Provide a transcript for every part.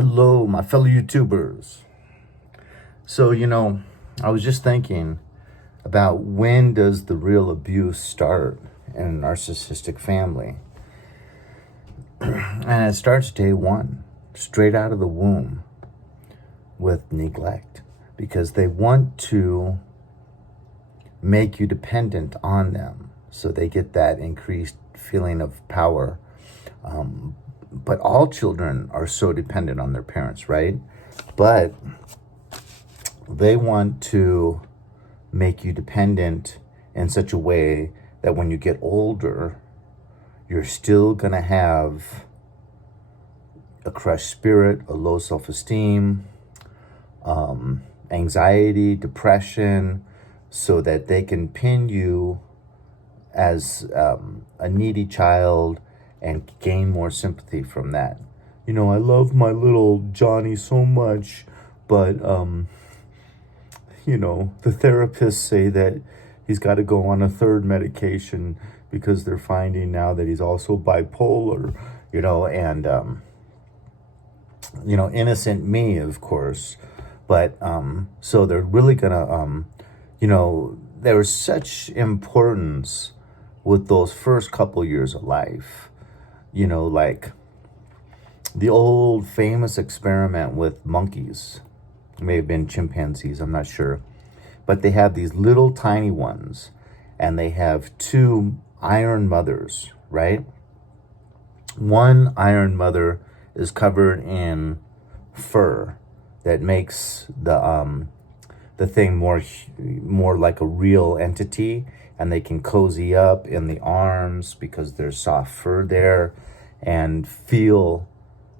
Hello, my fellow YouTubers. So, I was just thinking about when does the real abuse start in a narcissistic family? And it starts day one, straight out of the womb with neglect, because they want to make you dependent on them so they get that increased feeling of power. But all children are so dependent on their parents, right? But they want to make you dependent in such a way that when you get older, you're still going to have a crushed spirit, a low self-esteem, anxiety, depression, so that they can pin you as a needy child and gain more sympathy from that. I love my little Johnny so much, but, the therapists say that he's got to go on a third medication because they're finding now that he's also bipolar, and, innocent me, of course. But, so they're really gonna, there's such importance with those first couple years of life. Like the old famous experiment with monkeys. It may have been chimpanzees, I'm not sure. But they have these little tiny ones, and they have two iron mothers, right? One iron mother is covered in fur that makes the thing more like a real entity, and they can cozy up in the arms because there's soft fur there and feel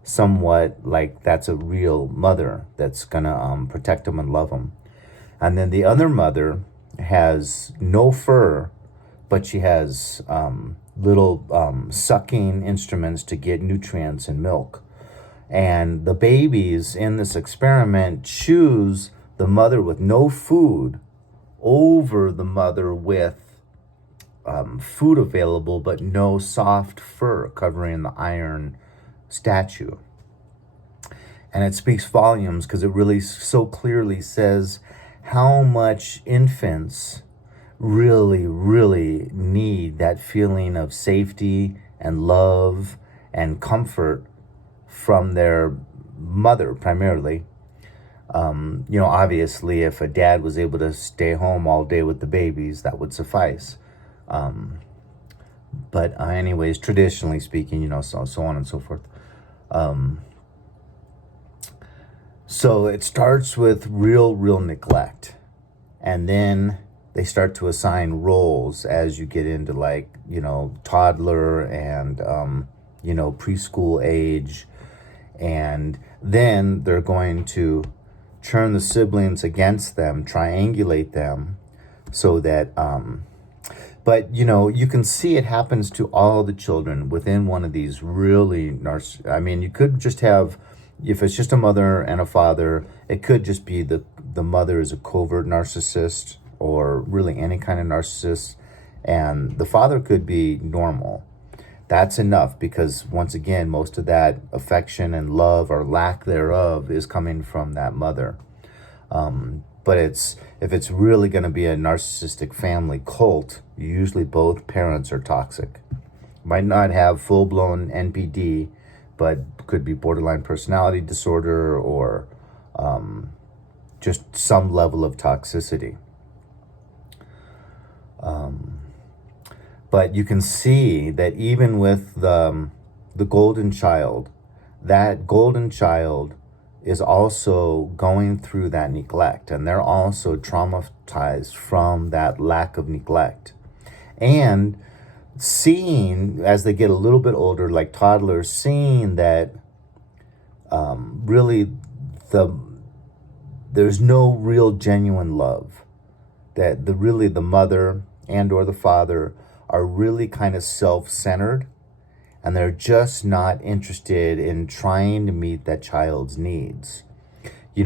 somewhat like that's a real mother that's gonna protect them and love them. And then the other mother has no fur, but she has little sucking instruments to get nutrients in milk. And the babies in this experiment choose the mother with no food over the mother with food available, but no soft fur covering the iron statue. And it speaks volumes because it really so clearly says how much infants really, really need that feeling of safety and love and comfort from their mother primarily. Obviously, if a dad was able to stay home all day with the babies, that would suffice. But anyways, traditionally speaking, so on and so forth. So it starts with real neglect. And then they start to assign roles as you get into toddler and, preschool age. And then they're going to turn the siblings against them, triangulate them so that, but you can see it happens to all the children within one of these really you could just have, if it's just a mother and a father, it could just be the mother is a covert narcissist or really any kind of narcissist, and the father could be normal. That's enough, because once again, most of that affection and love or lack thereof is coming from that mother. But if it's really going to be a narcissistic family cult, usually both parents are toxic. Might not have full-blown NPD, but could be borderline personality disorder or just some level of toxicity. But you can see that even with the golden child, that golden child is also going through that neglect, and they're also traumatized from that lack of neglect. And seeing, as they get a little bit older, like toddlers, seeing that really there's no real genuine love, that the mother and or the father are really kind of self-centered, and they're just not interested in trying to meet that child's needs. If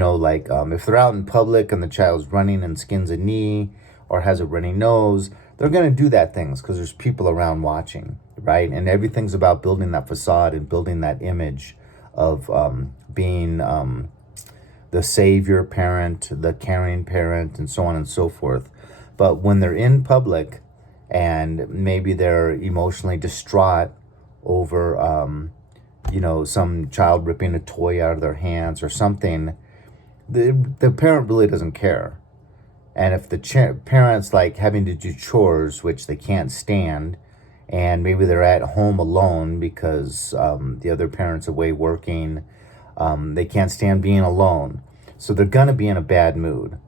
they're out in public and the child's running and skins a knee or has a runny nose, they're going to do that things because there's people around watching, right? And everything's about building that facade and building that image of being the savior parent, the caring parent, and so on and so forth. But when they're in public and maybe they're emotionally distraught over, some child ripping a toy out of their hands or something, the parent really doesn't care. And if the parent's like having to do chores, which they can't stand, and maybe they're at home alone because the other parent's away working, they can't stand being alone. So they're going to be in a bad mood.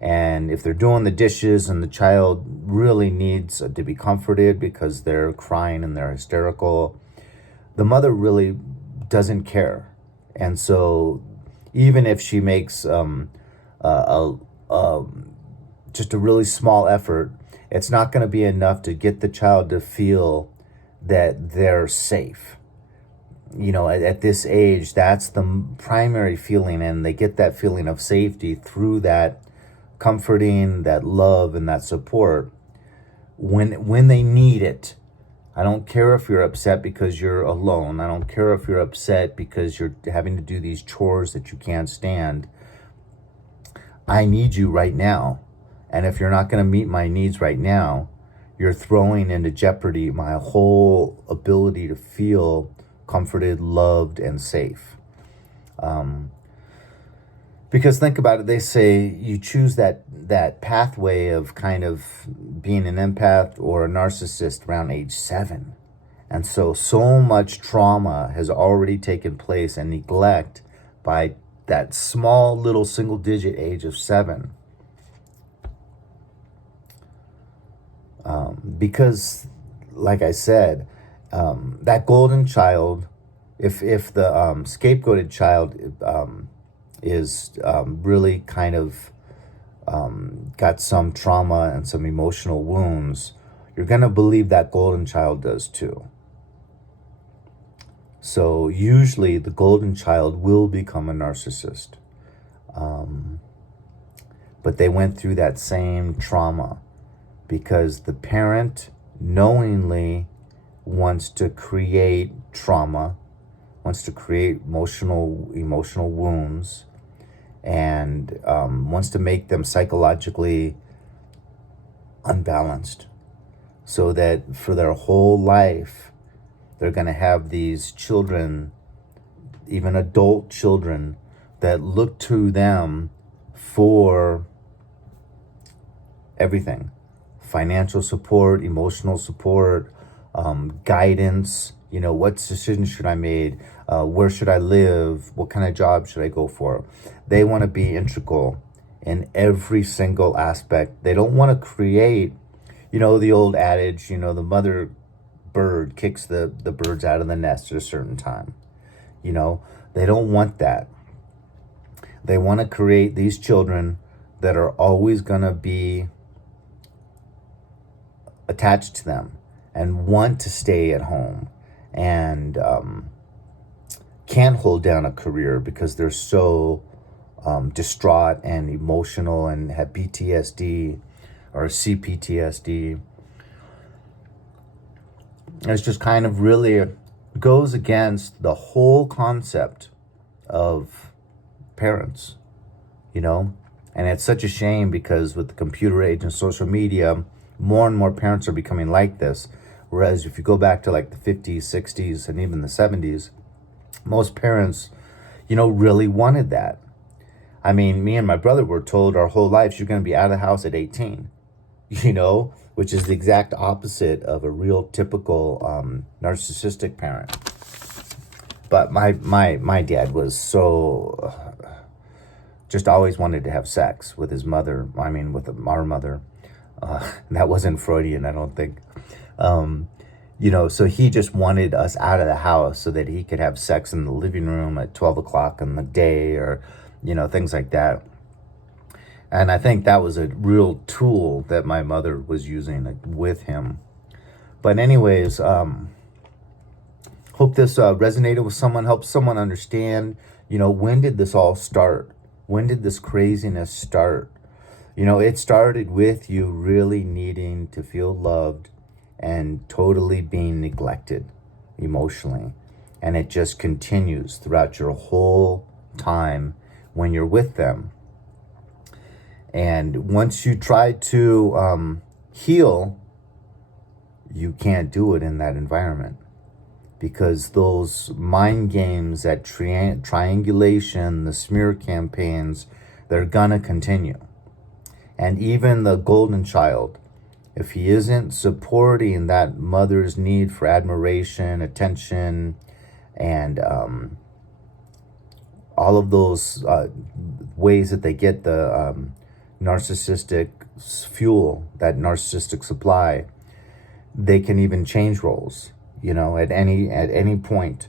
And if they're doing the dishes and the child really needs to be comforted because they're crying and they're hysterical, the mother really doesn't care. And so even if she makes just a really small effort, it's not going to be enough to get the child to feel that they're safe. At this age, that's the primary feeling, and they get that feeling of safety through that comforting, that love, and that support when they need it. I don't care if you're upset because you're alone. I don't care if you're upset because you're having to do these chores that you can't stand. I need you right now. And if you're not going to meet my needs right now, you're throwing into jeopardy my whole ability to feel comforted, loved, and safe. Because think about it, they say you choose that pathway of kind of being an empath or a narcissist around age 7. And so much trauma has already taken place and neglect by that small little single digit age of 7. Because, like I said, that golden child, if the scapegoated child is really kind of got some trauma and some emotional wounds, you're going to believe that golden child does too. So usually the golden child will become a narcissist. But they went through that same trauma because the parent knowingly wants to create trauma, wants to create emotional wounds, and wants to make them psychologically unbalanced, so that for their whole life they're going to have these children, even adult children, that look to them for everything: financial support, emotional support, guidance. What decisions should I make? Where should I live? What kind of job should I go for? They want to be integral in every single aspect. They don't want to create, the old adage, the mother bird kicks the birds out of the nest at a certain time. They don't want that. They want to create these children that are always going to be attached to them and want to stay at home and can't hold down a career because they're so distraught and emotional and have PTSD or CPTSD. It's just kind of really goes against the whole concept of parents, and it's such a shame because with the computer age and social media, more and more parents are becoming like this. Whereas if you go back to like the 50s, 60s, and even the 70s, most parents, really wanted that. I mean, me and my brother were told our whole lives, you're going to be out of the house at 18, which is the exact opposite of a real typical narcissistic parent. But my dad was so, just always wanted to have sex with his mother. I mean, with our mother. That wasn't Freudian, I don't think. So he just wanted us out of the house so that he could have sex in the living room at 12 o'clock in the day or, things like that. And I think that was a real tool that my mother was using with him. But anyways, hope this resonated with someone, helped someone understand, when did this all start? When did this craziness start? It started with you really needing to feel loved and totally being neglected emotionally. And it just continues throughout your whole time when you're with them. And once you try to heal, you can't do it in that environment, because those mind games, that triangulation, the smear campaigns, they're gonna continue. And even the golden child, if he isn't supporting that mother's need for admiration, attention, and all of those ways that they get the narcissistic fuel, that narcissistic supply, they can even change roles, at any point.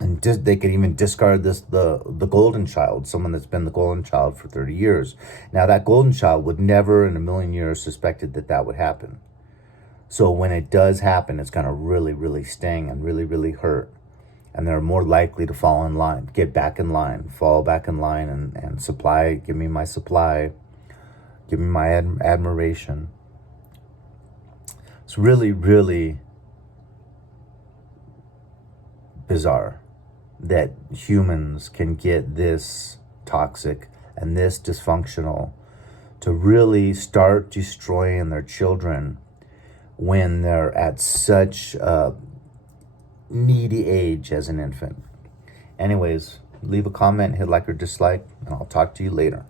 And they could even discard the golden child, someone that's been the golden child for 30 years. Now, that golden child would never in a million years suspected that would happen. So when it does happen, it's going to really, really sting and really, really hurt. And they're more likely to fall in line, get back in line, fall back in line, and supply, give me my supply, give me my admiration. It's really, really bizarre that humans can get this toxic and this dysfunctional to really start destroying their children when they're at such a needy age as an infant. Anyways, leave a comment, hit like or dislike, and I'll talk to you later.